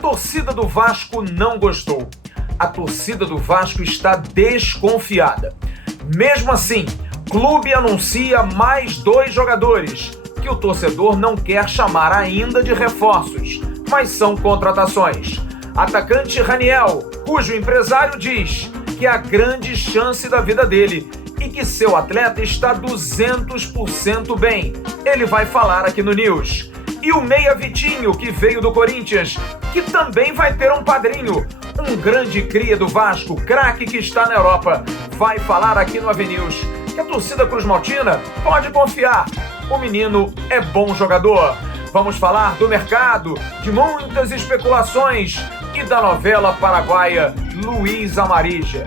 torcida do Vasco não gostou. A torcida do Vasco está desconfiada. Mesmo assim, o clube anuncia mais 2 jogadores, que o torcedor não quer chamar ainda de reforços, mas são contratações. Atacante Raniel, cujo empresário diz que é a grande chance da vida dele e que seu atleta está 200% bem. Ele vai falar aqui no News. E o meia Vitinho, que veio do Corinthians, que também vai ter um padrinho, um grande cria do Vasco, craque que está na Europa, vai falar aqui no AVNews que a torcida cruzmaltina pode confiar. O menino é bom jogador. Vamos falar do mercado, de muitas especulações e da novela paraguaia Luiz Amarija.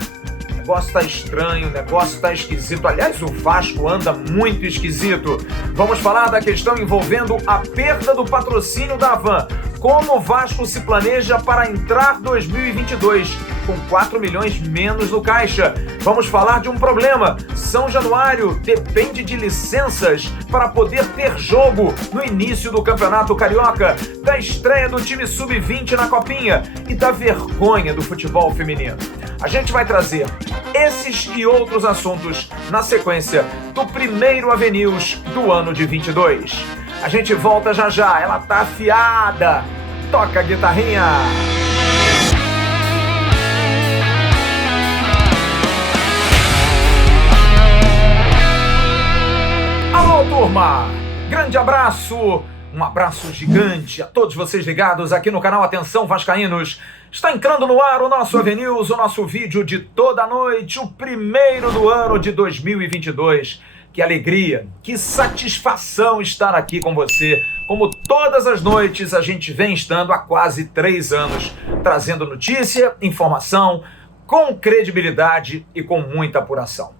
O negócio tá estranho, o negócio tá esquisito. Aliás, o Vasco anda muito esquisito. Vamos falar da questão envolvendo a perda do patrocínio da Havan. Como o Vasco se planeja para entrar 2022 com 4 milhões menos no caixa. Vamos falar de um problema. São Januário depende de licenças para poder ter jogo no início do Campeonato Carioca, da estreia do time Sub-20 na Copinha e da vergonha do futebol feminino. A gente vai trazer esses e outros assuntos na sequência do primeiro AVNews do ano de 22. A gente volta já já, ela tá afiada. Toca a guitarrinha. Alô, turma! Grande abraço! Um abraço gigante a todos vocês ligados aqui no canal Atenção Vascaínos. Está entrando no ar o nosso AVNews, o nosso vídeo de toda a noite, o primeiro do ano de 2022. Que alegria, que satisfação estar aqui com você. Como todas as noites a gente vem estando há quase 3 anos, trazendo notícia, informação, com credibilidade e com muita apuração.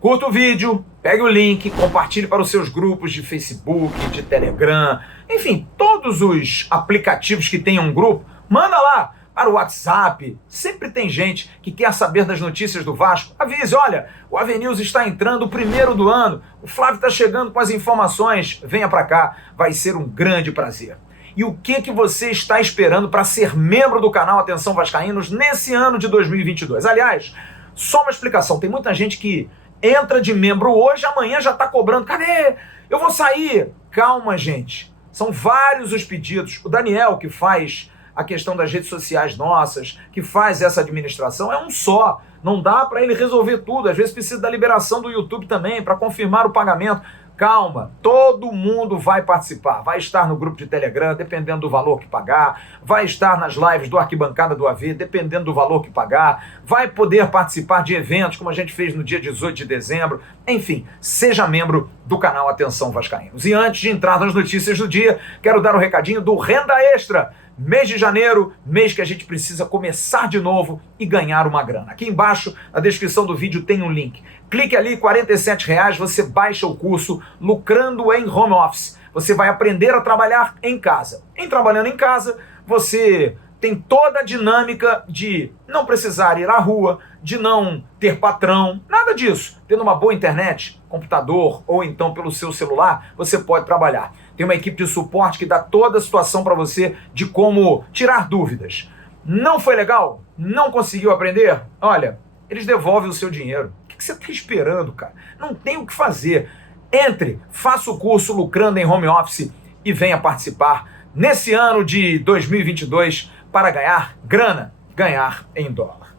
Curta o vídeo, pegue o link, compartilhe para os seus grupos de Facebook, de Telegram, enfim, todos os aplicativos que tenham um grupo, manda lá para o WhatsApp. Sempre tem gente que quer saber das notícias do Vasco. Avise, olha, o AVNews está entrando o primeiro do ano, o Flávio está chegando com as informações, venha para cá, vai ser um grande prazer. E o que você está esperando para ser membro do canal Atenção Vascaínos nesse ano de 2022? Aliás, só uma explicação, tem muita gente que entra de membro hoje, amanhã já está cobrando. Cadê? Eu vou sair. Calma, gente. São vários os pedidos. O Daniel, que faz a questão das redes sociais nossas, que faz essa administração, é um só. Não dá para ele resolver tudo. Às vezes precisa da liberação do YouTube também, para confirmar o pagamento. Calma, todo mundo vai participar, vai estar no grupo de Telegram, dependendo do valor que pagar, vai estar nas lives do Arquibancada do AV, dependendo do valor que pagar, vai poder participar de eventos, como a gente fez no dia 18 de dezembro, enfim, seja membro do canal Atenção Vascaínos. E antes de entrar nas notícias do dia, quero dar um recadinho do Renda Extra. Mês de janeiro, mês que a gente precisa começar de novo e ganhar uma grana. Aqui embaixo, na descrição do vídeo, tem um link. Clique ali, R$ 47, você baixa o curso Lucrando em Home Office. Você vai aprender a trabalhar em casa. Em trabalhando em casa, você tem toda a dinâmica de não precisar ir à rua, de não ter patrão, nada disso. Tendo uma boa internet, computador ou então pelo seu celular, você pode trabalhar. Tem uma equipe de suporte que dá toda a situação para você de como tirar dúvidas. Não foi legal? Não conseguiu aprender? Olha, eles devolvem o seu dinheiro. O que você está esperando, cara? Não tem o que fazer. Entre, faça o curso Lucrando em Home Office e venha participar nesse ano de 2022 para ganhar grana, ganhar em dólar.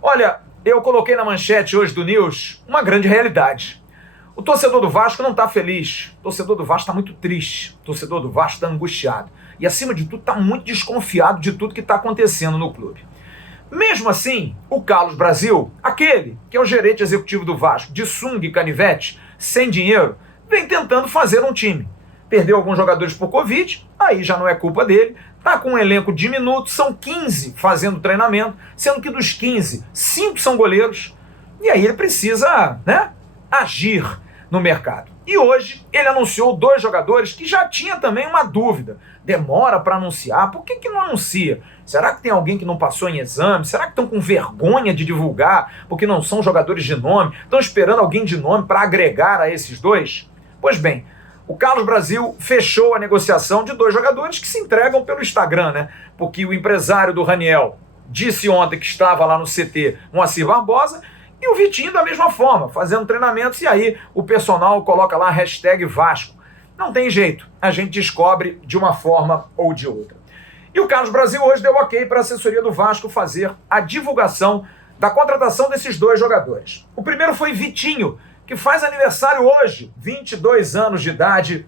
Olha, eu coloquei na manchete hoje do News uma grande realidade. O torcedor do Vasco não está feliz, o torcedor do Vasco está muito triste, o torcedor do Vasco está angustiado e, acima de tudo, está muito desconfiado de tudo que está acontecendo no clube. Mesmo assim, o Carlos Brasil, aquele que é o gerente executivo do Vasco, de sunga e canivete, sem dinheiro, vem tentando fazer um time. Perdeu alguns jogadores por Covid, aí já não é culpa dele, está com um elenco diminuto, são 15 fazendo treinamento, sendo que dos 15, 5 são goleiros, e aí ele precisa, agir no mercado. E hoje ele anunciou 2 jogadores que já tinha também uma dúvida. Demora para anunciar, por que não anuncia? Será que tem alguém que não passou em exame? Será que estão com vergonha de divulgar porque não são jogadores de nome? Estão esperando alguém de nome para agregar a esses 2? Pois bem, O Carlos Brasil fechou a negociação de 2 jogadores que se entregam pelo Instagram, né? Porque o empresário do Raniel disse ontem que estava lá no CT Moacir Barbosa, e o Vitinho da mesma forma, fazendo treinamentos, e aí o personal coloca lá a #Vasco. Não tem jeito, a gente descobre de uma forma ou de outra. E o Carlos Brasil hoje deu ok para a assessoria do Vasco fazer a divulgação da contratação desses 2 jogadores. O primeiro foi Vitinho, que faz aniversário hoje, 22 anos de idade,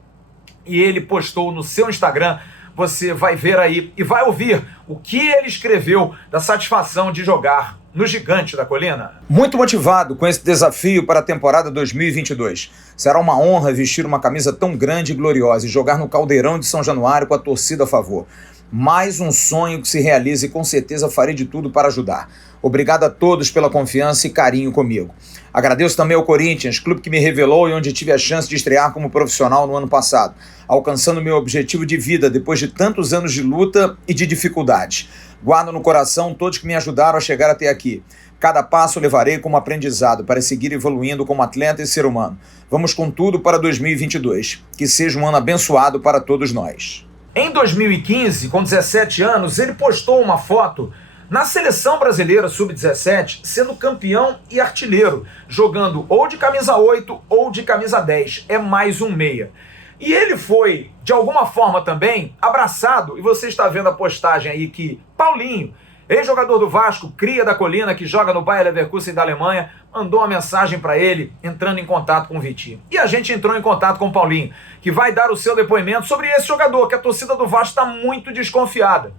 e ele postou no seu Instagram. Você vai ver aí e vai ouvir o que ele escreveu da satisfação de jogar no Gigante da Colina. Muito motivado com esse desafio para a temporada 2022. Será uma honra vestir uma camisa tão grande e gloriosa e jogar no Caldeirão de São Januário com a torcida a favor. Mais um sonho que se realiza e com certeza farei de tudo para ajudar. Obrigado a todos pela confiança e carinho comigo. Agradeço também ao Corinthians, clube que me revelou e onde tive a chance de estrear como profissional no ano passado, alcançando meu objetivo de vida depois de tantos anos de luta e de dificuldades. Guardo no coração todos que me ajudaram a chegar até aqui. Cada passo levarei como aprendizado para seguir evoluindo como atleta e ser humano. Vamos com tudo para 2022. Que seja um ano abençoado para todos nós. Em 2015, com 17 anos, ele postou uma foto na seleção brasileira sub-17, sendo campeão e artilheiro, jogando ou de camisa 8 ou de camisa 10. É mais um meia. E ele foi, de alguma forma também, abraçado, e você está vendo a postagem aí que Paulinho, ex-jogador do Vasco, cria da Colina, que joga no Bayer Leverkusen da Alemanha, mandou uma mensagem para ele, entrando em contato com o Vitinho. E a gente entrou em contato com o Paulinho, que vai dar o seu depoimento sobre esse jogador, que a torcida do Vasco está muito desconfiada.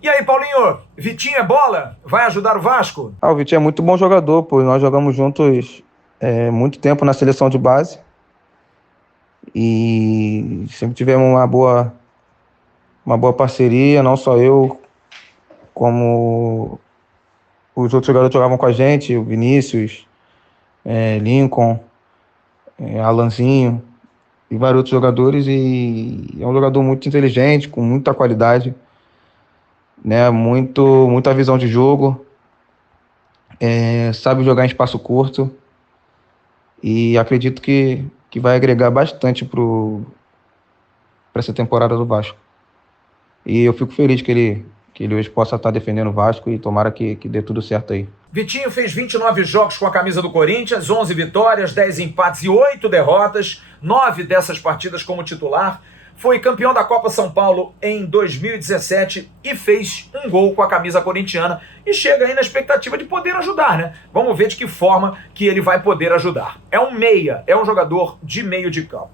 E aí, Paulinho, Vitinho é bola? Vai ajudar o Vasco? O Vitinho é muito bom jogador, pô. Nós jogamos juntos muito tempo na seleção de base. E sempre tivemos uma boa parceria, não só eu, como os outros jogadores jogavam com a gente, o Vinícius, Lincoln, Alanzinho e vários outros jogadores. E é um jogador muito inteligente, com muita qualidade, né? Muita visão de jogo, sabe jogar em espaço curto, e acredito que vai agregar bastante para essa temporada do Vasco. E eu fico feliz que ele hoje possa estar defendendo o Vasco, e tomara que dê tudo certo aí. Vitinho fez 29 jogos com a camisa do Corinthians, 11 vitórias, 10 empates e 8 derrotas, 9 dessas partidas como titular. Foi campeão da Copa São Paulo em 2017 e fez um gol com a camisa corintiana, e chega aí na expectativa de poder ajudar, né? Vamos ver de que forma que ele vai poder ajudar. É um meia, é um jogador de meio de campo.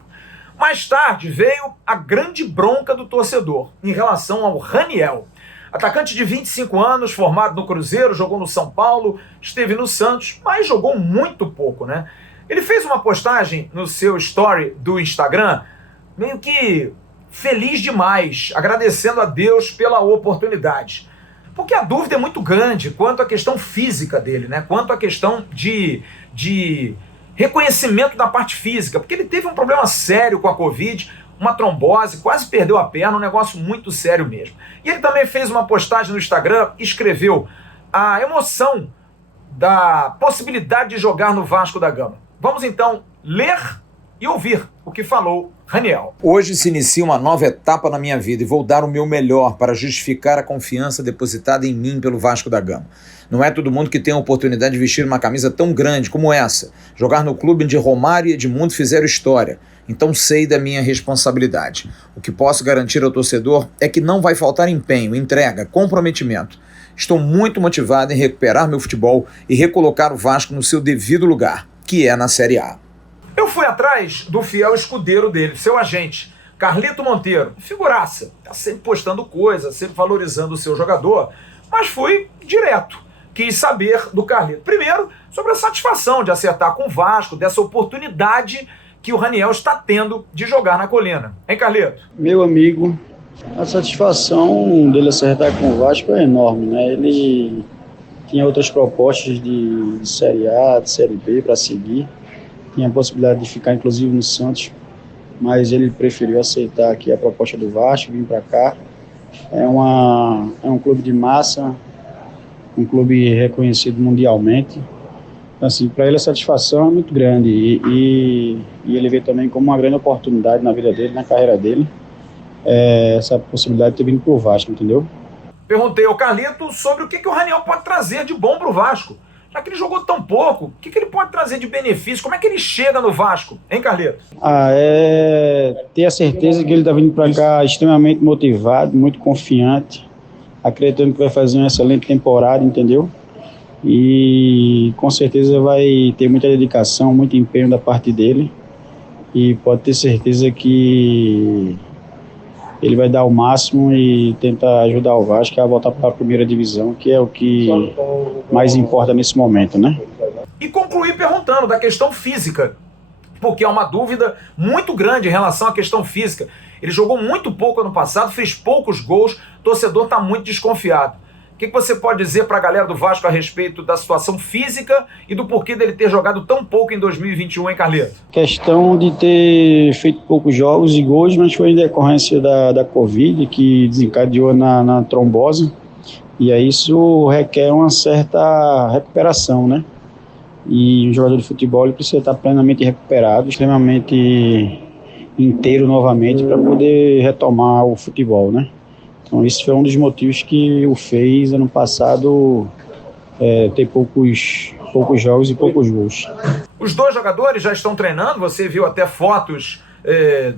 Mais tarde veio a grande bronca do torcedor em relação ao Raniel. Atacante de 25 anos, formado no Cruzeiro, jogou no São Paulo, esteve no Santos, mas jogou muito pouco, né? Ele fez uma postagem no seu story do Instagram, meio que feliz demais, agradecendo a Deus pela oportunidade. Porque a dúvida é muito grande quanto à questão física dele, né? Quanto à questão de reconhecimento da parte física, porque ele teve um problema sério com a Covid, uma trombose, quase perdeu a perna, um negócio muito sério mesmo. E ele também fez uma postagem no Instagram, escreveu a emoção da possibilidade de jogar no Vasco da Gama. Vamos então ler e ouvir o que falou Raniel. Hoje se inicia uma nova etapa na minha vida e vou dar o meu melhor para justificar a confiança depositada em mim pelo Vasco da Gama. Não é todo mundo que tem a oportunidade de vestir uma camisa tão grande como essa, jogar no clube onde Romário e Edmundo fizeram história. Então sei da minha responsabilidade. O que posso garantir ao torcedor é que não vai faltar empenho, entrega, comprometimento. Estou muito motivado em recuperar meu futebol e recolocar o Vasco no seu devido lugar, que é na Série A. Eu fui atrás do fiel escudeiro dele, seu agente, Carlito Monteiro. Figuraça, tá sempre postando coisa, sempre valorizando o seu jogador, mas fui direto. Quis saber do Carlito. Primeiro, sobre a satisfação de acertar com o Vasco, dessa oportunidade que o Raniel está tendo de jogar na Colina. Hein, Carlito? Meu amigo, a satisfação dele acertar com o Vasco é enorme, né? Ele tinha outras propostas de Série A, de Série B para seguir. Tinha a possibilidade de ficar, inclusive, no Santos, mas ele preferiu aceitar aqui a proposta do Vasco, vir para cá. É um clube de massa, um clube reconhecido mundialmente, Assim, para ele a satisfação é muito grande e ele vê também como uma grande oportunidade na vida dele, na carreira dele, essa possibilidade de ter vindo para o Vasco, entendeu? Perguntei ao Carlito sobre o que o Raniel pode trazer de bom para o Vasco. Já que ele jogou tão pouco, o que ele pode trazer de benefício? Como é que ele chega no Vasco, hein, Carlito? Ter a certeza que ele está vindo para cá extremamente motivado, muito confiante, acreditando que vai fazer uma excelente temporada, entendeu? E com certeza vai ter muita dedicação, muito empenho da parte dele e pode ter certeza que ele vai dar o máximo e tentar ajudar o Vasco a voltar para a primeira divisão, que é o que mais importa nesse momento, né? E concluí perguntando da questão física, porque é uma dúvida muito grande em relação à questão física. Ele jogou muito pouco ano passado, fez poucos gols, o torcedor está muito desconfiado. O que você pode dizer para a galera do Vasco a respeito da situação física e do porquê dele ter jogado tão pouco em 2021, hein, Carlito? Questão de ter feito poucos jogos e gols, mas foi em decorrência da Covid, que desencadeou na trombose, e aí isso requer uma certa recuperação, né? E um jogador de futebol ele precisa estar plenamente recuperado, extremamente inteiro novamente para poder retomar o futebol, né? Então, esse foi um dos motivos que o fez, ano passado, ter poucos jogos e poucos gols. Os dois jogadores já estão treinando, você viu até fotos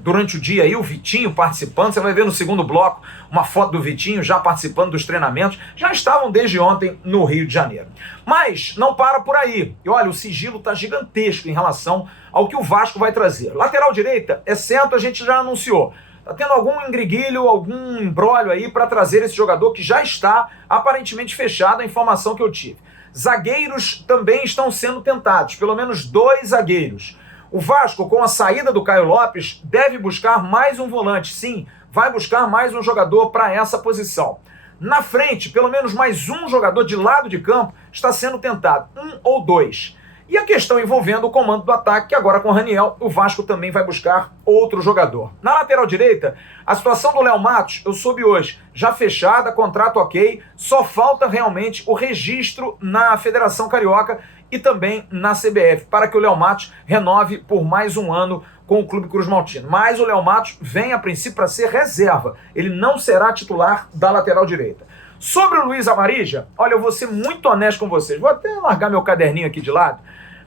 durante o dia aí, o Vitinho participando, você vai ver no segundo bloco uma foto do Vitinho já participando dos treinamentos, já estavam desde ontem no Rio de Janeiro. Mas não para por aí, e olha, o sigilo está gigantesco em relação ao que o Vasco vai trazer. Lateral direita, é certo, a gente já anunciou. Tá tendo algum engriguilho, algum embrólio aí para trazer esse jogador que já está aparentemente fechado, a informação que eu tive. Zagueiros também estão sendo tentados, pelo menos 2 zagueiros. O Vasco, com a saída do Caio Lopes, deve buscar mais um volante. Sim, vai buscar mais um jogador para essa posição. Na frente, pelo menos mais um jogador de lado de campo está sendo tentado, 1 ou 2. E a questão envolvendo o comando do ataque, que agora com o Raniel, o Vasco também vai buscar outro jogador. Na lateral direita, a situação do Léo Matos, eu soube hoje, já fechada, contrato ok, só falta realmente o registro na Federação Carioca e também na CBF, para que o Léo Matos renove por mais um ano com o Clube Cruz Maltino. Mas o Léo Matos vem a princípio para ser reserva, ele não será titular da lateral direita. Sobre o Luiz Amarija, olha, eu vou ser muito honesto com vocês, vou até largar meu caderninho aqui de lado,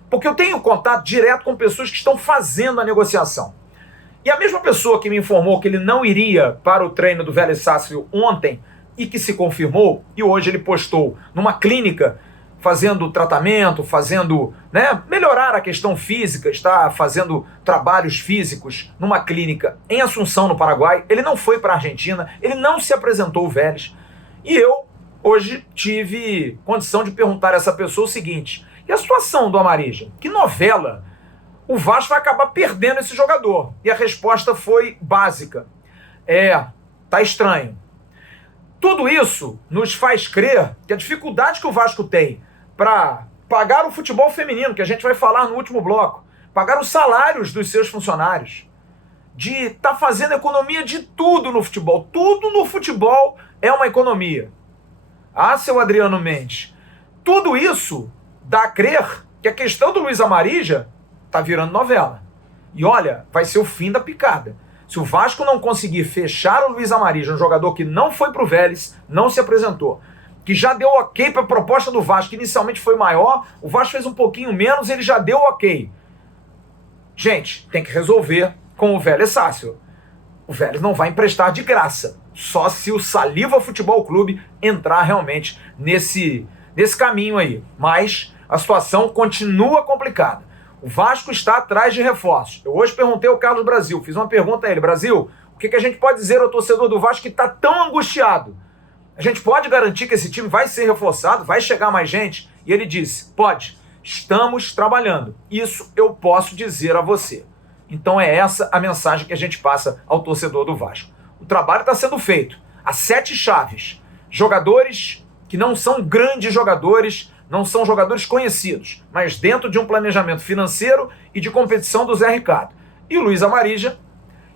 porque eu tenho contato direto com pessoas que estão fazendo a negociação. E a mesma pessoa que me informou que ele não iria para o treino do Vélez Sarsfield ontem e que se confirmou, e hoje ele postou numa clínica fazendo tratamento, fazendo, melhorar a questão física, está fazendo trabalhos físicos numa clínica em Assunção, no Paraguai. Ele não foi para a Argentina, ele não se apresentou ao Vélez. E eu, hoje, tive condição de perguntar a essa pessoa o seguinte: e a situação do Amarija? Que novela? O Vasco vai acabar perdendo esse jogador. E a resposta foi básica. Tá estranho. Tudo isso nos faz crer que a dificuldade que o Vasco tem para pagar o futebol feminino, que a gente vai falar no último bloco, pagar os salários dos seus funcionários, de estar fazendo economia de tudo no futebol. Tudo no futebol é uma economia. Seu Adriano Mendes, tudo isso dá a crer que a questão do Luiz Amarija tá virando novela. E olha, vai ser o fim da picada. Se o Vasco não conseguir fechar o Luiz Amarija, um jogador que não foi pro Vélez, não se apresentou, que já deu ok para a proposta do Vasco, que inicialmente foi maior, o Vasco fez um pouquinho menos, ele já deu ok. Gente, tem que resolver com o Vélez Sarsfield. O Vélez não vai emprestar de graça, só se o Saliva Futebol Clube entrar realmente nesse caminho aí. Mas a situação continua complicada. O Vasco está atrás de reforços. Eu hoje perguntei ao Carlos Brasil, fiz uma pergunta a ele: Brasil, o que a gente pode dizer ao torcedor do Vasco que está tão angustiado? A gente pode garantir que esse time vai ser reforçado, vai chegar mais gente? E ele disse: pode, estamos trabalhando. Isso eu posso dizer a você. Então é essa a mensagem que a gente passa ao torcedor do Vasco. O trabalho está sendo feito a 7 chaves. Jogadores que não são grandes jogadores, não são jogadores conhecidos, mas dentro de um planejamento financeiro e de competição do Zé Ricardo. E o Luiz Amarija,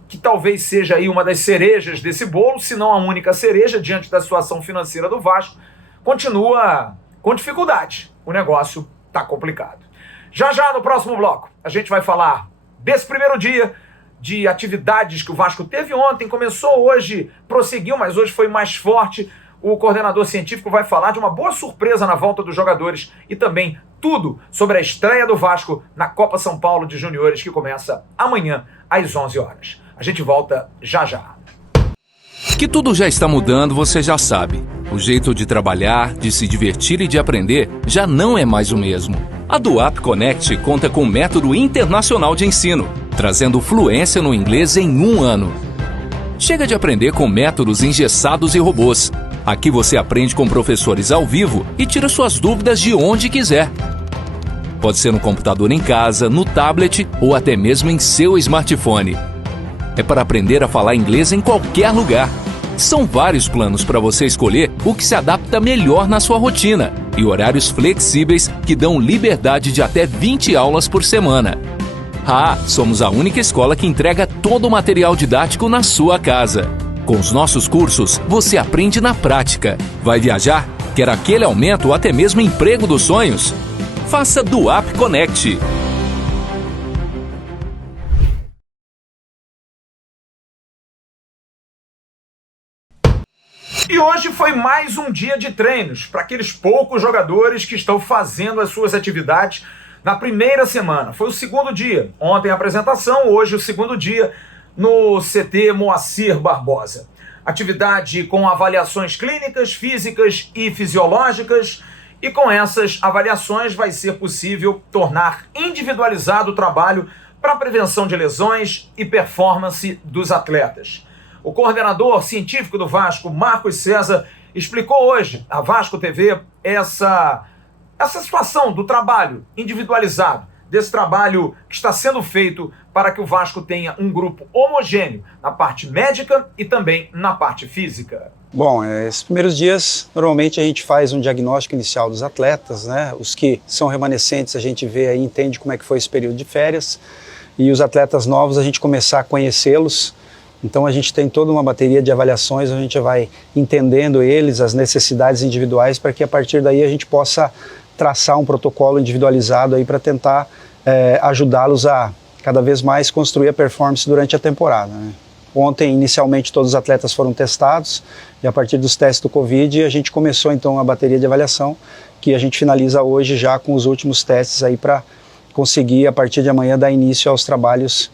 que talvez seja aí uma das cerejas desse bolo, se não a única cereja diante da situação financeira do Vasco, continua com dificuldade. O negócio está complicado. Já já no próximo bloco, a gente vai falar desse primeiro dia de atividades que o Vasco teve ontem, começou hoje, prosseguiu, mas hoje foi mais forte. O coordenador científico vai falar de uma boa surpresa na volta dos jogadores e também tudo sobre a estreia do Vasco na Copa São Paulo de Juniores, que começa amanhã às 11 horas. A gente volta já já. Que tudo já está mudando, você já sabe. O jeito de trabalhar, de se divertir e de aprender já não é mais o mesmo. A Duap Connect conta com um método internacional de ensino, trazendo fluência no inglês em 1 ano. Chega de aprender com métodos engessados e robôs. Aqui você aprende com professores ao vivo e tira suas dúvidas de onde quiser. Pode ser no computador em casa, no tablet ou até mesmo em seu smartphone. É para aprender a falar inglês em qualquer lugar. São vários planos para você escolher o que se adapta melhor na sua rotina e horários flexíveis que dão liberdade de até 20 aulas por semana. Somos a única escola que entrega todo o material didático na sua casa. Com os nossos cursos, você aprende na prática. Vai viajar? Quer aquele aumento ou até mesmo emprego dos sonhos? Faça Duap Connect. E hoje foi mais um dia de treinos para aqueles poucos jogadores que estão fazendo as suas atividades na primeira semana. Foi o segundo dia. Ontem a apresentação, hoje o segundo dia no CT Moacir Barbosa. Atividade com avaliações clínicas, físicas e fisiológicas. E com essas avaliações vai ser possível tornar individualizado o trabalho para a prevenção de lesões e performance dos atletas. O coordenador científico do Vasco, Marcos César, explicou hoje à Vasco TV essa situação do trabalho individualizado, desse trabalho que está sendo feito para que o Vasco tenha um grupo homogêneo na parte médica e também na parte física. Bom, esses primeiros dias, normalmente a gente faz um diagnóstico inicial dos atletas, né? Os que são remanescentes a gente vê aí, entende como é que foi esse período de férias, e os atletas novos a gente começar a conhecê-los. Então a gente tem toda uma bateria de avaliações, a gente vai entendendo eles, as necessidades individuais, para que a partir daí a gente possa traçar um protocolo individualizado aí para tentar ajudá-los a cada vez mais construir a performance durante a temporada, né? Ontem, inicialmente, todos os atletas foram testados e a partir dos testes do Covid a gente começou então a bateria de avaliação, que a gente finaliza hoje já com os últimos testes aí para conseguir, a partir de amanhã, dar início aos trabalhos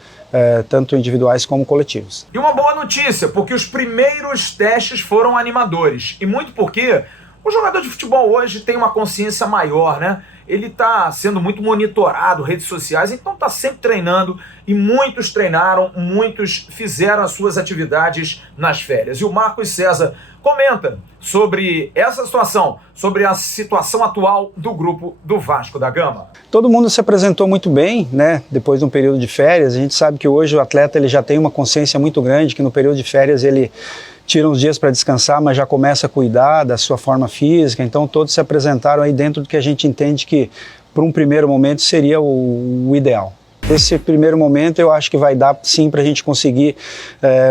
tanto individuais como coletivos. E uma boa notícia, porque os primeiros testes foram animadores. E muito porque o jogador de futebol hoje tem uma consciência maior, né? Ele está sendo muito monitorado, redes sociais, então está sempre treinando e muitos treinaram, muitos fizeram as suas atividades nas férias. E o Marcos César comenta sobre essa situação, sobre a situação atual do grupo do Vasco da Gama. Todo mundo se apresentou muito bem, né? Depois de um período de férias. A gente sabe que hoje o atleta ele já tem uma consciência muito grande, que no período de férias ele tira uns dias para descansar, mas já começa a cuidar da sua forma física. Então todos se apresentaram aí dentro do que a gente entende que, para um primeiro momento, seria o ideal. Esse primeiro momento eu acho que vai dar sim para a gente conseguir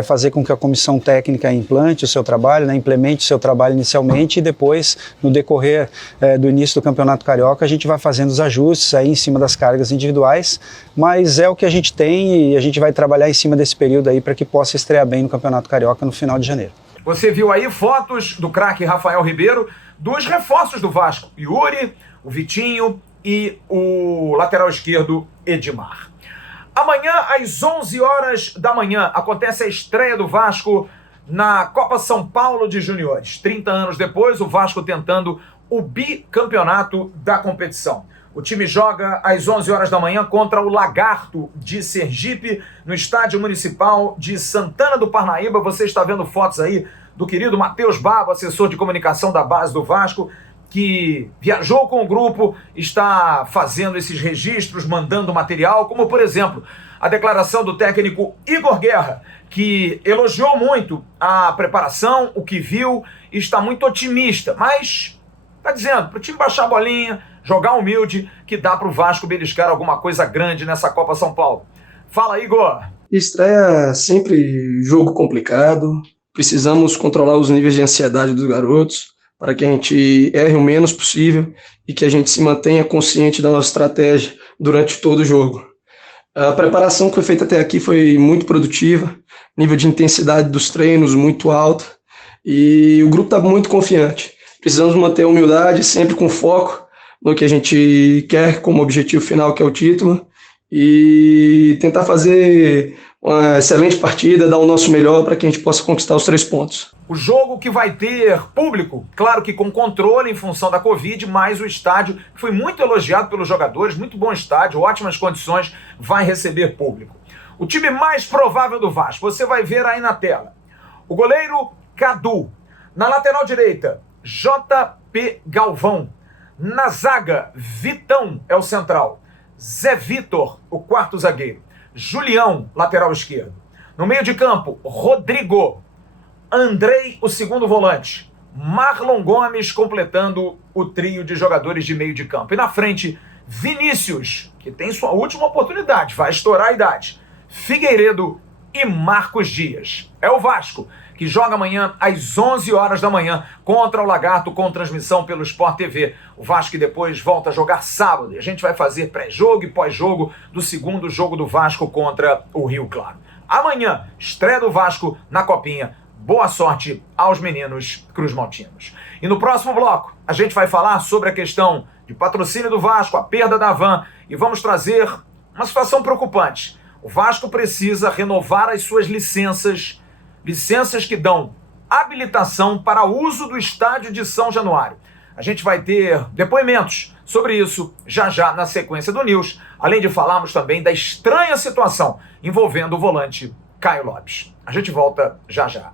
fazer com que a comissão técnica implante o seu trabalho, né, implemente o seu trabalho inicialmente, e depois, no decorrer do início do Campeonato Carioca, a gente vai fazendo os ajustes aí em cima das cargas individuais, mas é o que a gente tem e a gente vai trabalhar em cima desse período aí para que possa estrear bem no Campeonato Carioca no final de janeiro. Você viu aí fotos do craque Rafael Ribeiro, dos reforços do Vasco, Yuri, o Vitinho e o lateral esquerdo Edmar. Amanhã, às 11 horas da manhã, acontece a estreia do Vasco na Copa São Paulo de Juniores. 30 anos depois, o Vasco tentando o bicampeonato da competição. O time joga às 11 horas da manhã contra o Lagarto de Sergipe, no Estádio Municipal de Santana do Parnaíba. Você está vendo fotos aí do querido Matheus Babo, assessor de comunicação da base do Vasco, que viajou com o grupo, está fazendo esses registros, mandando material, como, por exemplo, a declaração do técnico Igor Guerra, que elogiou muito a preparação, o que viu, e está muito otimista, mas está dizendo para o time baixar a bolinha, jogar humilde, que dá para o Vasco beliscar alguma coisa grande nessa Copa São Paulo. Fala, Igor! Estreia sempre jogo complicado, precisamos controlar os níveis de ansiedade dos garotos, para que a gente erre o menos possível e que a gente se mantenha consciente da nossa estratégia durante todo o jogo. A preparação que foi feita até aqui foi muito produtiva, nível de intensidade dos treinos muito alto e o grupo está muito confiante. Precisamos manter a humildade, sempre com foco no que a gente quer como objetivo final, que é o título, e tentar fazer uma excelente partida, dar o nosso melhor para que a gente possa conquistar os 3 pontos. O jogo que vai ter público, claro que com controle em função da Covid, mas o estádio foi muito elogiado pelos jogadores, muito bom estádio, ótimas condições, vai receber público. O time mais provável do Vasco, você vai ver aí na tela. O goleiro Cadu, na lateral direita, JP Galvão, na zaga, Vitão é o central, Zé Vitor, o quarto zagueiro, Julião, lateral esquerdo. No meio de campo, Rodrigo, Andrei, o segundo volante, Marlon Gomes completando o trio de jogadores de meio de campo. E na frente, Vinícius, que tem sua última oportunidade, vai estourar a idade, Figueiredo e Marcos Dias. É o Vasco, que joga amanhã às 11 horas da manhã contra o Lagarto, com transmissão pelo Sport TV. O Vasco que depois volta a jogar sábado. E a gente vai fazer pré-jogo e pós-jogo do segundo jogo do Vasco contra o Rio Claro. Amanhã, estreia do Vasco na Copinha. Boa sorte aos meninos cruzmaltinos. E no próximo bloco, a gente vai falar sobre a questão de patrocínio do Vasco, a perda da Van, e vamos trazer uma situação preocupante. O Vasco precisa renovar as suas licenças que dão habilitação para uso do estádio de São Januário. A gente vai ter depoimentos sobre isso já na sequência do News, além de falarmos também da estranha situação envolvendo o volante Caio Lopes. A gente volta já.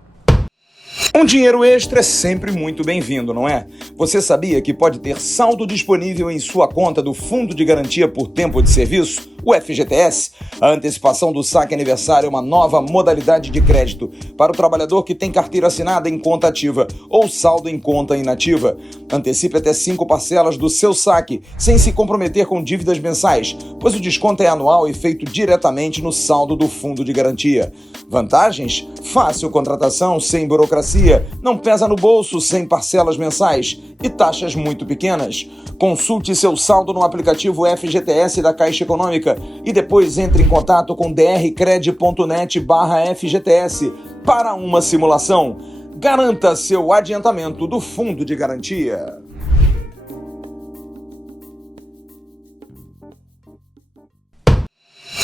Um dinheiro extra é sempre muito bem-vindo, não é? Você sabia que pode ter saldo disponível em sua conta do Fundo de Garantia por Tempo de Serviço, o FGTS? A antecipação do saque aniversário é uma nova modalidade de crédito para o trabalhador que tem carteira assinada em conta ativa ou saldo em conta inativa. Antecipe até 5 parcelas do seu saque, sem se comprometer com dívidas mensais, pois o desconto é anual e feito diretamente no saldo do Fundo de Garantia. Vantagens? Fácil contratação, sem burocracia, não pesa no bolso, sem parcelas mensais e taxas muito pequenas. Consulte seu saldo no aplicativo FGTS da Caixa Econômica e depois entre em contato com drcred.net/FGTS para uma simulação. Garanta seu adiantamento do Fundo de Garantia.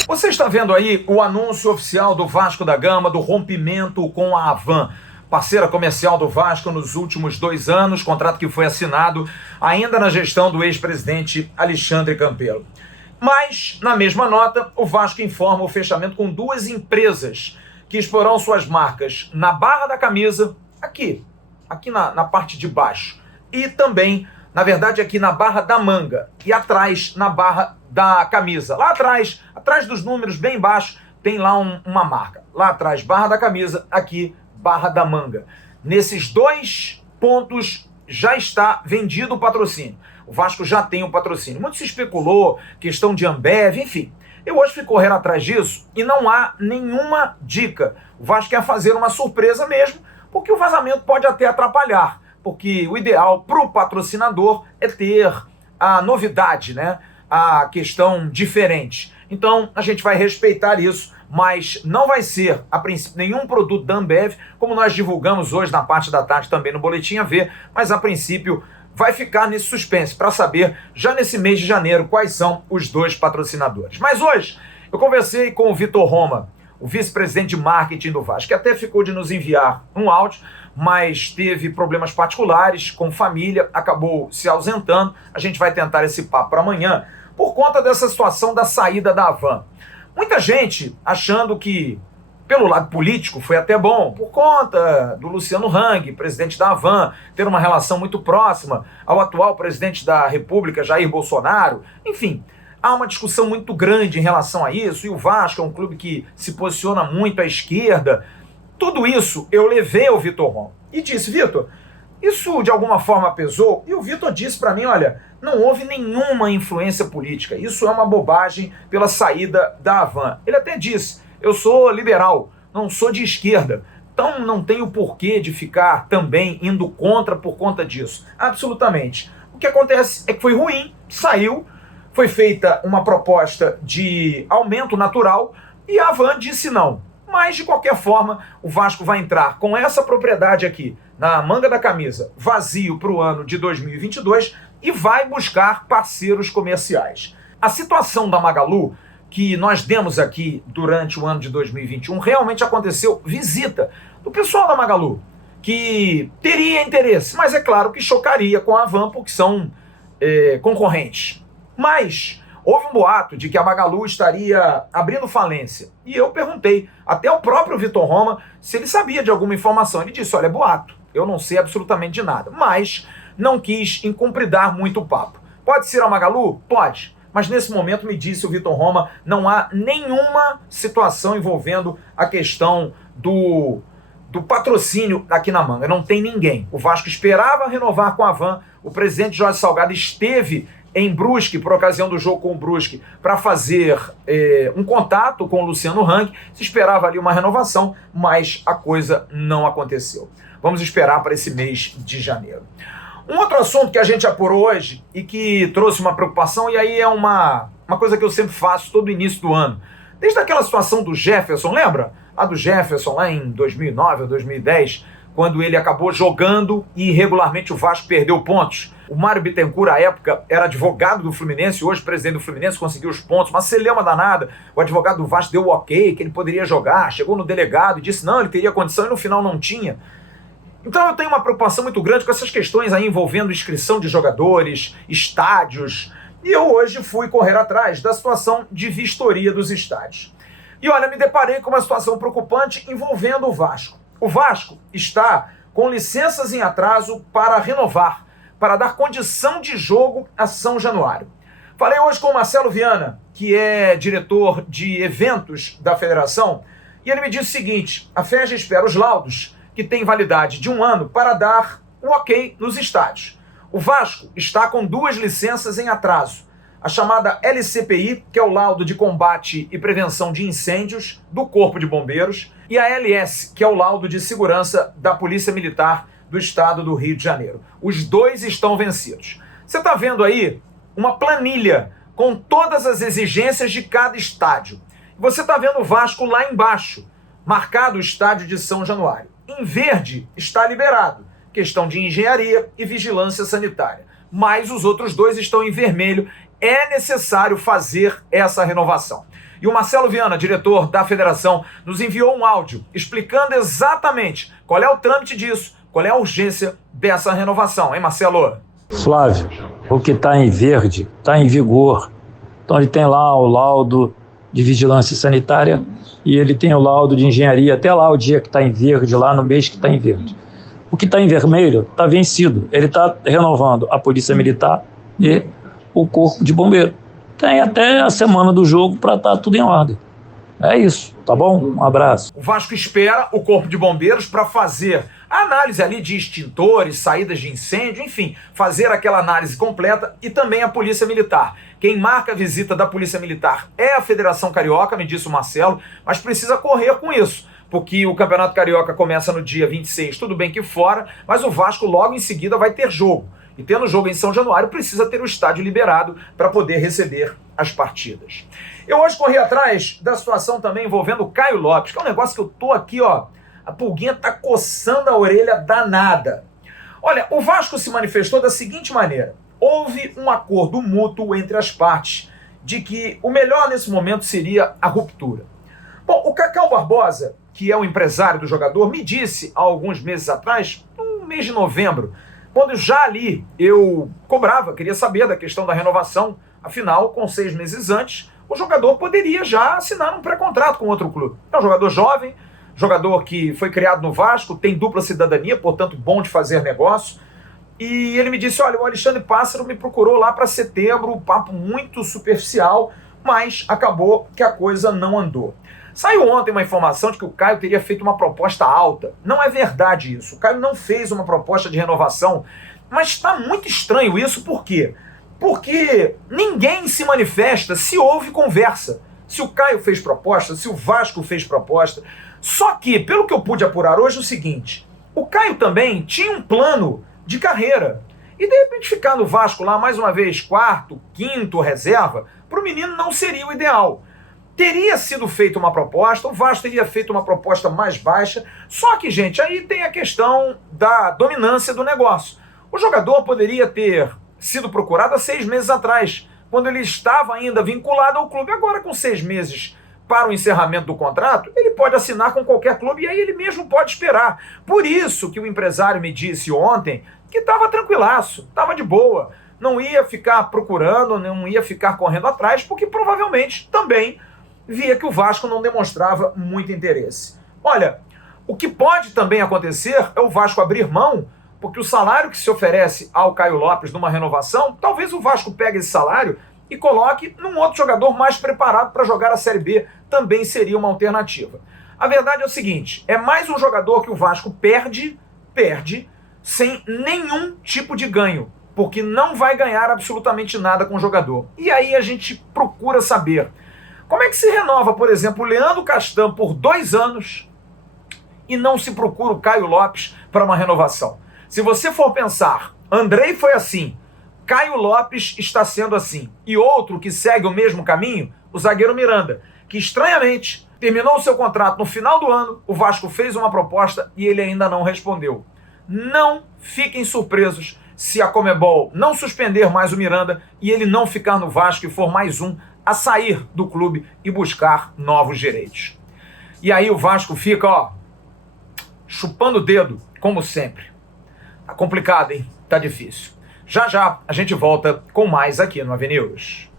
Você está vendo aí o anúncio oficial do Vasco da Gama do rompimento com a Avan, parceira comercial do Vasco nos últimos 2 anos, contrato que foi assinado ainda na gestão do ex-presidente Alexandre Campelo. Mas, na mesma nota, o Vasco informa o fechamento com 2 empresas que exporão suas marcas na barra da camisa, aqui na parte de baixo, e também, na verdade, aqui na barra da manga, e atrás, na barra da camisa. Lá atrás dos números, bem embaixo, tem lá uma marca. Lá atrás, barra da camisa, aqui, barra da manga. Nesses 2 pontos já está vendido o patrocínio. O Vasco já tem o patrocínio. Muito se especulou, questão de Ambev, enfim. Eu hoje fui correr atrás disso e não há nenhuma dica. O Vasco quer fazer uma surpresa mesmo, porque o vazamento pode até atrapalhar. Porque o ideal para o patrocinador é ter a novidade, né? A questão diferente. Então, a gente vai respeitar isso, mas não vai ser, a princípio, nenhum produto da Ambev, como nós divulgamos hoje na parte da tarde também no Boletim AV, mas a princípio vai ficar nesse suspense para saber, já nesse mês de janeiro, quais são os 2 patrocinadores. Mas hoje, eu conversei com o Vitor Roma, o vice-presidente de marketing do Vasco, que até ficou de nos enviar um áudio, mas teve problemas particulares com família, acabou se ausentando. A gente vai tentar esse papo para amanhã, por conta dessa situação da saída da Avan. Muita gente achando que, pelo lado político, foi até bom, por conta do Luciano Hang, presidente da Avan, ter uma relação muito próxima ao atual presidente da República, Jair Bolsonaro. Enfim, há uma discussão muito grande em relação a isso, e o Vasco é um clube que se posiciona muito à esquerda. Tudo isso eu levei ao Vitor Roma e disse: Vitor, isso de alguma forma pesou? E o Vitor disse para mim: olha, não houve nenhuma influência política, isso é uma bobagem pela saída da Avan. Ele até disse: eu sou liberal, não sou de esquerda, então não tenho porquê de ficar também indo contra por conta disso. Absolutamente. O que acontece é que foi ruim, saiu, Foi feita uma proposta de aumento natural e a Havan disse não. Mas, de qualquer forma, o Vasco vai entrar com essa propriedade aqui, na manga da camisa, vazio para o ano de 2022 e vai buscar parceiros comerciais. A situação da Magalu, que nós demos aqui durante o ano de 2021, realmente aconteceu visita do pessoal da Magalu, que teria interesse, mas é claro que chocaria com a Havan, porque são concorrentes. Mas houve um boato de que a Magalu estaria abrindo falência. E eu perguntei até ao próprio Vitor Roma se ele sabia de alguma informação. Ele disse, olha, é boato, eu não sei absolutamente de nada. Mas não quis incumpridar muito o papo. Pode ser a Magalu? Pode. Mas nesse momento, me disse o Vitor Roma, não há nenhuma situação envolvendo a questão do patrocínio aqui na manga. Não tem ninguém. O Vasco esperava renovar com a Havan. O presidente Jorge Salgado esteve em Brusque, por ocasião do jogo com o Brusque, para fazer um contato com o Luciano Hang. Se esperava ali uma renovação, mas a coisa não aconteceu. Vamos esperar para esse mês de janeiro. Um outro assunto que a gente apurou hoje e que trouxe uma preocupação, e aí é uma coisa que eu sempre faço todo início do ano. Desde aquela situação do Jefferson, lembra? A do Jefferson lá em 2009 ou 2010, quando ele acabou jogando e irregularmente o Vasco perdeu pontos. O Mário Bittencourt, à época, era advogado do Fluminense, hoje presidente do Fluminense, conseguiu os pontos, uma celeuma danada. O advogado do Vasco deu o ok, que ele poderia jogar, chegou no delegado e disse não, ele teria condição e no final não tinha. Então eu tenho uma preocupação muito grande com essas questões aí envolvendo inscrição de jogadores, estádios, e eu hoje fui correr atrás da situação de vistoria dos estádios. E olha, me deparei com uma situação preocupante envolvendo o Vasco. O Vasco está com licenças em atraso para renovar, para dar condição de jogo a São Januário. Falei hoje com o Marcelo Viana, que é diretor de eventos da federação, e ele me disse o seguinte, a FERJ espera os laudos, que têm validade de 1 ano, para dar o ok nos estádios. O Vasco está com 2 licenças em atraso, a chamada LCPI, que é o laudo de combate e prevenção de incêndios do Corpo de Bombeiros, e a LS, que é o laudo de segurança da Polícia Militar do Estado do Rio de Janeiro. Os 2 estão vencidos. Você está vendo aí uma planilha com todas as exigências de cada estádio. Você está vendo o Vasco lá embaixo, marcado o estádio de São Januário. Em verde está liberado, questão de engenharia e vigilância sanitária. Mas os outros 2 estão em vermelho. É necessário fazer essa renovação. E o Marcelo Viana, diretor da federação, nos enviou um áudio explicando exatamente qual é o trâmite disso, qual é a urgência dessa renovação, hein, Marcelo? Flávio, o que está em verde está em vigor. Então ele tem lá o laudo de vigilância sanitária e ele tem o laudo de engenharia até lá o dia que está em verde, lá no mês que está em verde. O que está em vermelho está vencido. Ele está renovando a Polícia Militar e o Corpo de Bombeiro. Tem até a semana do jogo para estar tudo em ordem. É isso, tá bom? Um abraço. O Vasco espera o Corpo de Bombeiros para fazer a análise ali de extintores, saídas de incêndio, enfim, fazer aquela análise completa, e também a Polícia Militar. Quem marca a visita da Polícia Militar é a Federação Carioca, me disse o Marcelo, mas precisa correr com isso, porque o Campeonato Carioca começa no dia 26, tudo bem que fora, mas o Vasco logo em seguida vai ter jogo. E tendo jogo em São Januário, precisa ter o estádio liberado para poder receber as partidas. Eu hoje corri atrás da situação também envolvendo o Caio Lopes, que é um negócio que eu tô aqui, ó, a pulguinha tá coçando a orelha danada. Olha, o Vasco se manifestou da seguinte maneira. Houve um acordo mútuo entre as partes de que o melhor nesse momento seria a ruptura. Bom, o Cacau Barbosa, que é o empresário do jogador, me disse há alguns meses atrás, no mês de novembro, quando já ali eu cobrava, queria saber da questão da renovação, afinal, com 6 meses antes, o jogador poderia já assinar um pré-contrato com outro clube. É um jogador jovem, jogador que foi criado no Vasco, tem dupla cidadania, portanto, bom de fazer negócio. E ele me disse, olha, o Alexandre Pássaro me procurou lá para setembro, um papo muito superficial, mas acabou que a coisa não andou. Saiu ontem uma informação de que o Caio teria feito uma proposta alta. Não é verdade isso. O Caio não fez uma proposta de renovação, mas está muito estranho isso, por quê? Porque ninguém se manifesta se houve conversa. Se o Caio fez proposta, se o Vasco fez proposta. Só que, pelo que eu pude apurar hoje, é o seguinte, o Caio também tinha um plano de carreira. E de repente ficar no Vasco lá mais uma vez, quarto, quinto, reserva, para o menino não seria o ideal. Teria sido feita uma proposta, o Vasco teria feito uma proposta mais baixa, só que, gente, aí tem a questão da dominância do negócio. O jogador poderia ter sido procurado há 6 meses atrás, quando ele estava ainda vinculado ao clube. Agora, com 6 meses para o encerramento do contrato, ele pode assinar com qualquer clube e aí ele mesmo pode esperar. Por isso que o empresário me disse ontem que estava tranquilaço, estava de boa, não ia ficar procurando, não ia ficar correndo atrás, porque provavelmente também via que o Vasco não demonstrava muito interesse. Olha, o que pode também acontecer é o Vasco abrir mão, porque o salário que se oferece ao Caio Lopes numa renovação, talvez o Vasco pegue esse salário e coloque num outro jogador mais preparado para jogar a Série B, também seria uma alternativa. A verdade é o seguinte, é mais um jogador que o Vasco perde sem nenhum tipo de ganho, porque não vai ganhar absolutamente nada com o jogador. E aí a gente procura saber como é que se renova, por exemplo, o Leandro Castan por 2 anos e não se procura o Caio Lopes para uma renovação. Se você for pensar, Andrei foi assim, Caio Lopes está sendo assim. E outro que segue o mesmo caminho, o zagueiro Miranda, que estranhamente terminou o seu contrato no final do ano, o Vasco fez uma proposta e ele ainda não respondeu. Não fiquem surpresos se a Conmebol não suspender mais o Miranda e ele não ficar no Vasco e for mais um a sair do clube e buscar novos direitos. E aí o Vasco fica, chupando o dedo, como sempre. Tá complicado, hein? Tá difícil. Já já a gente volta com mais aqui no AVNews.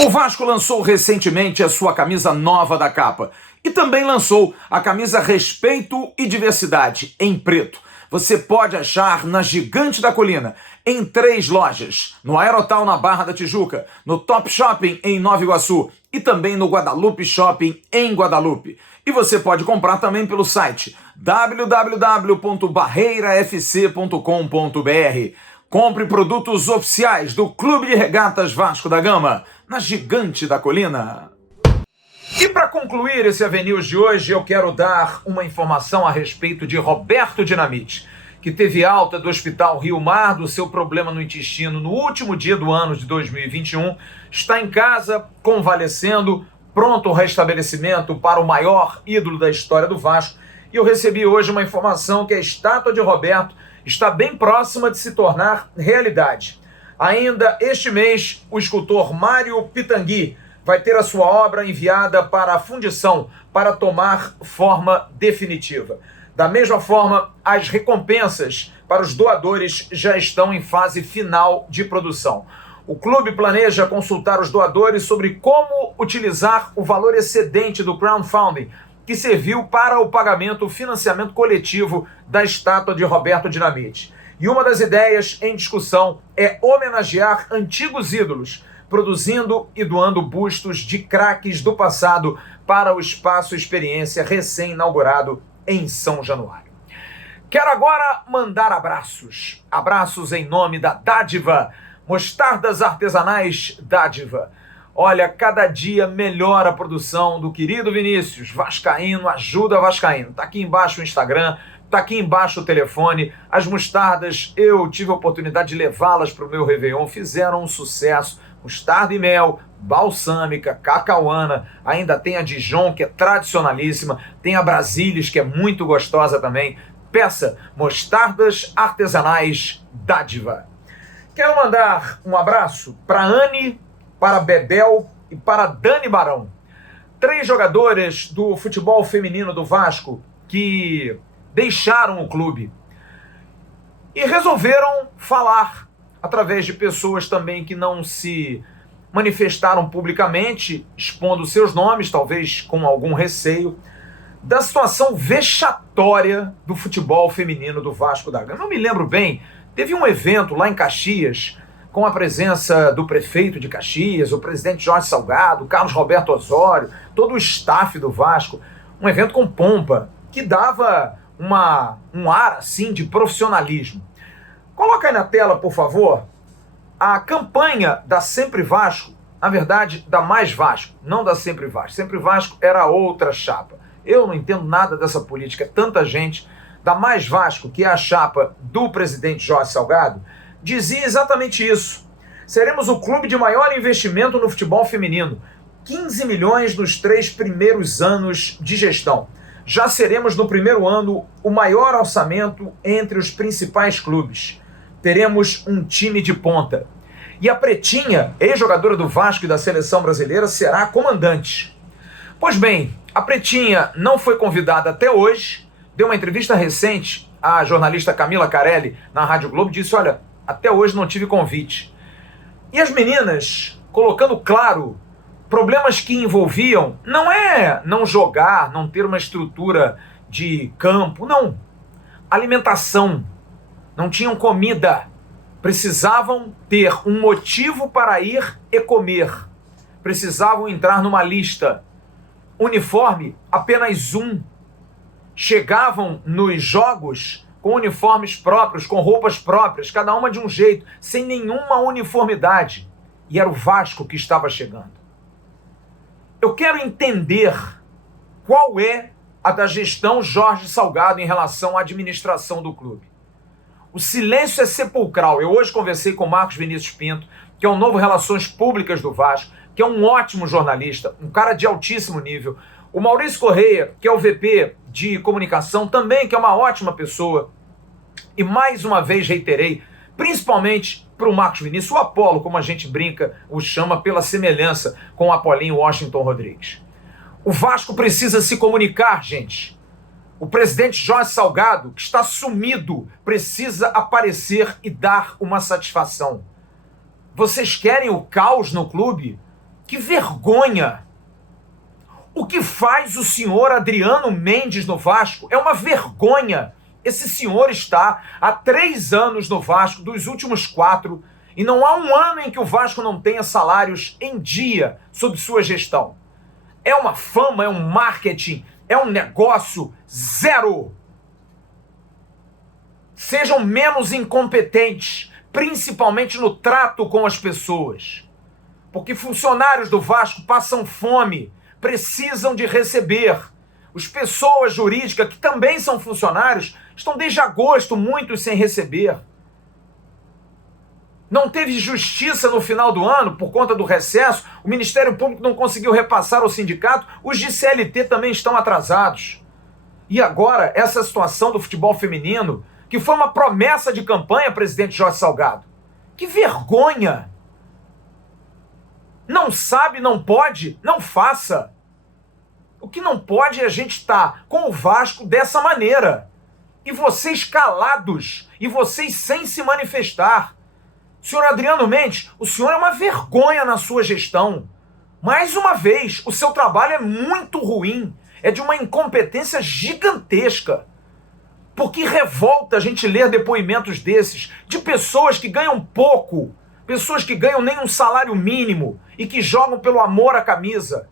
O Vasco lançou recentemente a sua camisa nova da capa e também lançou a camisa Respeito e Diversidade em preto. Você pode achar na Gigante da Colina, em 3 lojas, no Aerotal na Barra da Tijuca, no Top Shopping em Nova Iguaçu e também no Guadalupe Shopping em Guadalupe. E você pode comprar também pelo site www.barreirafc.com.br. Compre produtos oficiais do Clube de Regatas Vasco da Gama, na Gigante da Colina. E para concluir esse AVNews de hoje, eu quero dar uma informação a respeito de Roberto Dinamite, que teve alta do Hospital Rio Mar do seu problema no intestino no último dia do ano de 2021, está em casa, convalescendo, pronto ao restabelecimento para o maior ídolo da história do Vasco. E eu recebi hoje uma informação que a estátua de Roberto está bem próxima de se tornar realidade. Ainda este mês, o escultor Mário Pitangui vai ter a sua obra enviada para a fundição para tomar forma definitiva. Da mesma forma, as recompensas para os doadores já estão em fase final de produção. O clube planeja consultar os doadores sobre como utilizar o valor excedente do crowdfunding, que serviu para o pagamento, financiamento coletivo da estátua de Roberto Dinamite. E uma das ideias em discussão é homenagear antigos ídolos, produzindo e doando bustos de craques do passado para o Espaço Experiência recém-inaugurado em São Januário. Quero agora mandar abraços. Abraços em nome da Dádiva, Mostardas Artesanais Dádiva. Olha, cada dia melhora a produção do querido Vinícius, vascaíno, ajuda vascaíno. Tá aqui embaixo o Instagram, tá aqui embaixo o telefone. As mostardas, eu tive a oportunidade de levá-las para o meu Réveillon, fizeram um sucesso. Mostarda e mel, balsâmica, cacauana, ainda tem a Dijon, que é tradicionalíssima, tem a Brasilis, que é muito gostosa também. Peça Mostardas Artesanais Dádiva. Quero mandar um abraço para Anne, para Bebel e para Dani Barão. 3 jogadoras do futebol feminino do Vasco que deixaram o clube e resolveram falar através de pessoas também que não se manifestaram publicamente, expondo seus nomes, talvez com algum receio, da situação vexatória do futebol feminino do Vasco da Gama. Não me lembro bem, teve um evento lá em Caxias, com a presença do prefeito de Caxias, o presidente Jorge Salgado, Carlos Roberto Osório, todo o staff do Vasco, um evento com pompa, que dava um ar assim de profissionalismo. Coloca aí na tela, por favor, a campanha da Sempre Vasco, na verdade, da Mais Vasco, não da Sempre Vasco. Sempre Vasco era outra chapa. Eu não entendo nada dessa política, tanta gente. Da Mais Vasco, que é a chapa do presidente Jorge Salgado, dizia exatamente isso. Seremos o clube de maior investimento no futebol feminino. 15 milhões nos 3 primeiros anos de gestão. Já seremos no primeiro ano o maior orçamento entre os principais clubes. Teremos um time de ponta. E a Pretinha, ex-jogadora do Vasco e da seleção brasileira, será a comandante. Pois bem, a Pretinha não foi convidada até hoje, deu uma entrevista recente à jornalista Camila Carelli na Rádio Globo, disse, olha, até hoje não tive convite. E as meninas, colocando claro, problemas que envolviam, não é não jogar, não ter uma estrutura de campo, não. Alimentação, não tinham comida, precisavam ter um motivo para ir e comer, precisavam entrar numa lista. Uniforme, apenas um. Chegavam nos jogos com uniformes próprios, com roupas próprias, cada uma de um jeito, sem nenhuma uniformidade. E era o Vasco que estava chegando. Eu quero entender qual é a da gestão Jorge Salgado em relação à administração do clube. O silêncio é sepulcral. Eu hoje conversei com o Marcos Vinícius Pinto, que é o novo Relações Públicas do Vasco, que é um ótimo jornalista, um cara de altíssimo nível. O Maurício Correia, que é o VP de comunicação, também que é uma ótima pessoa. E mais uma vez reiterei, principalmente para o Marcos Vinícius, o Apolo, como a gente brinca, o chama pela semelhança com o Apolinho Washington Rodrigues. O Vasco precisa se comunicar, gente. O presidente Jorge Salgado, que está sumido, precisa aparecer e dar uma satisfação. Vocês querem o caos no clube? Que vergonha! O que faz o senhor Adriano Mendes no Vasco é uma vergonha. Esse senhor está há 3 anos no Vasco, dos últimos 4, e não há um ano em que o Vasco não tenha salários em dia sob sua gestão. É uma fama, é um marketing, é um negócio zero. Sejam menos incompetentes, principalmente no trato com as pessoas. Porque funcionários do Vasco passam fome, precisam de receber. As pessoas jurídicas, que também são funcionários, estão desde agosto muitos sem receber. Não teve justiça no final do ano por conta do recesso, o Ministério Público não conseguiu repassar ao sindicato, os de CLT também estão atrasados. E agora, essa situação do futebol feminino, que foi uma promessa de campanha, presidente Jorge Salgado. Que vergonha! Não sabe, não pode, não faça. O que não pode é a gente estar com o Vasco dessa maneira. E vocês calados, e vocês sem se manifestar. Senhor Adriano Mendes, o senhor é uma vergonha na sua gestão. Mais uma vez, o seu trabalho é muito ruim, é de uma incompetência gigantesca. Porque revolta a gente ler depoimentos desses, de pessoas que ganham pouco, pessoas que ganham nem um salário mínimo e que jogam pelo amor à camisa.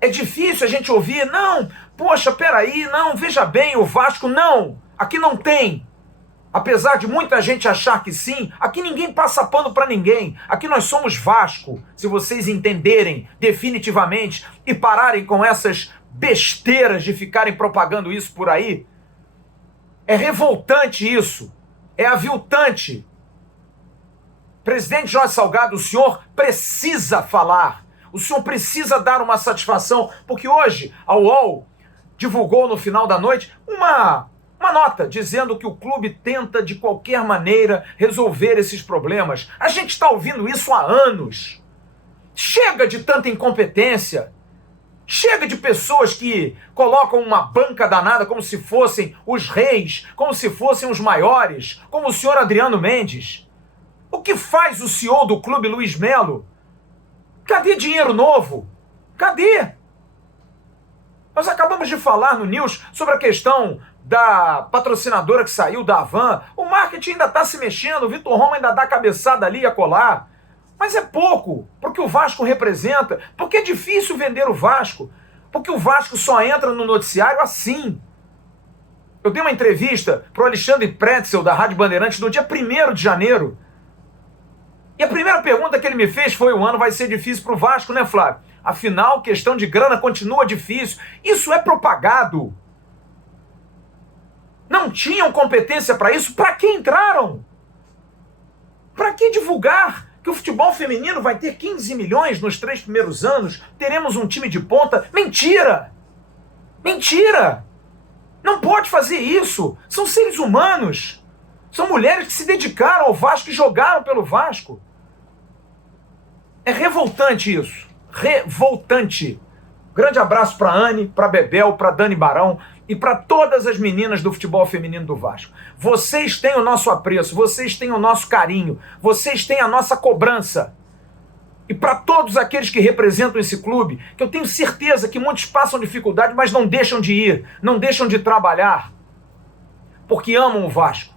É difícil a gente ouvir, não, poxa, peraí, não, veja bem, o Vasco, não, aqui não tem. Apesar de muita gente achar que sim, aqui ninguém passa pano para ninguém. Aqui nós somos Vasco, se vocês entenderem definitivamente e pararem com essas besteiras de ficarem propagando isso por aí. É revoltante isso, é aviltante. Presidente Jorge Salgado, o senhor precisa falar. O senhor precisa dar uma satisfação, porque hoje a UOL divulgou no final da noite uma nota dizendo que o clube tenta de qualquer maneira resolver esses problemas. A gente está ouvindo isso há anos. Chega de tanta incompetência. Chega de pessoas que colocam uma banca danada como se fossem os reis, como se fossem os maiores, como o senhor Adriano Mendes. O que faz o CEO do clube, Luiz Melo? Cadê dinheiro novo? Cadê? Nós acabamos de falar no News sobre a questão da patrocinadora que saiu da Havan. O marketing ainda está se mexendo, o Vitor Romo ainda dá cabeçada ali a colar. Mas é pouco, porque o Vasco representa, porque é difícil vender o Vasco, porque o Vasco só entra no noticiário assim. Eu dei uma entrevista para o Alexandre Pretzel, da Rádio Bandeirantes, no dia 1º de janeiro. E a primeira pergunta que ele me fez foi: o ano vai ser difícil para o Vasco, né, Flávio? Afinal, questão de grana continua difícil. Isso é propagado. Não tinham competência para isso? Para que entraram? que divulgar que o futebol feminino vai ter 15 milhões nos 3 primeiros anos, teremos um time de ponta? Mentira! Mentira! Não pode fazer isso. São seres humanos. São mulheres que se dedicaram ao Vasco e jogaram pelo Vasco. É revoltante isso. Revoltante. Grande abraço para Anne, para Bebel, para Dani Barão e para todas as meninas do futebol feminino do Vasco. Vocês têm o nosso apreço, vocês têm o nosso carinho, vocês têm a nossa cobrança. E para todos aqueles que representam esse clube, que eu tenho certeza que muitos passam dificuldade, mas não deixam de ir, não deixam de trabalhar, porque amam o Vasco.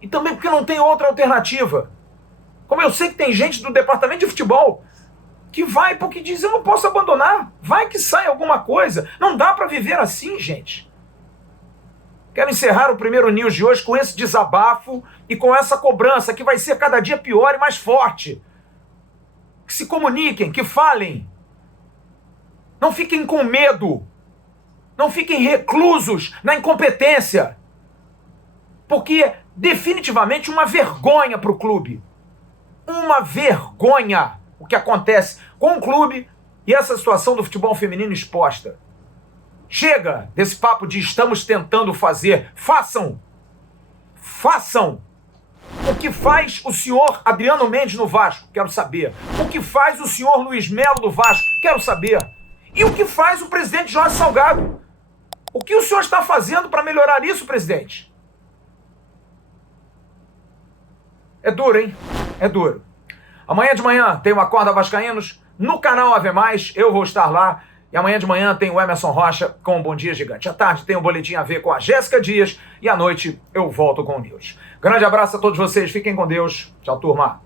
E também porque não tem outra alternativa. Como eu sei que tem gente do departamento de futebol que vai porque diz, eu não posso abandonar, vai que sai alguma coisa. Não dá para viver assim, gente. Quero encerrar o primeiro news de hoje com esse desabafo e com essa cobrança que vai ser cada dia pior e mais forte. Que se comuniquem, que falem. Não fiquem com medo. Não fiquem reclusos na incompetência. Porque é definitivamente uma vergonha para o clube. Uma vergonha o que acontece com o clube e essa situação do futebol feminino exposta. Chega desse papo de estamos tentando fazer. Façam! Façam! O que faz o senhor Adriano Mendes no Vasco? Quero saber. O que faz o senhor Luiz Melo do Vasco? Quero saber. E o que faz o presidente Jorge Salgado? O que o senhor está fazendo para melhorar isso, presidente? É duro, hein? É duro. Amanhã de manhã tem o Acorda Vascaínos no canal Ave Mais. Eu vou estar lá. E amanhã de manhã tem o Emerson Rocha com o Bom Dia Gigante. À tarde tem o Boletim AV com a Jéssica Dias. E à noite eu volto com o News. Grande abraço a todos vocês. Fiquem com Deus. Tchau, turma.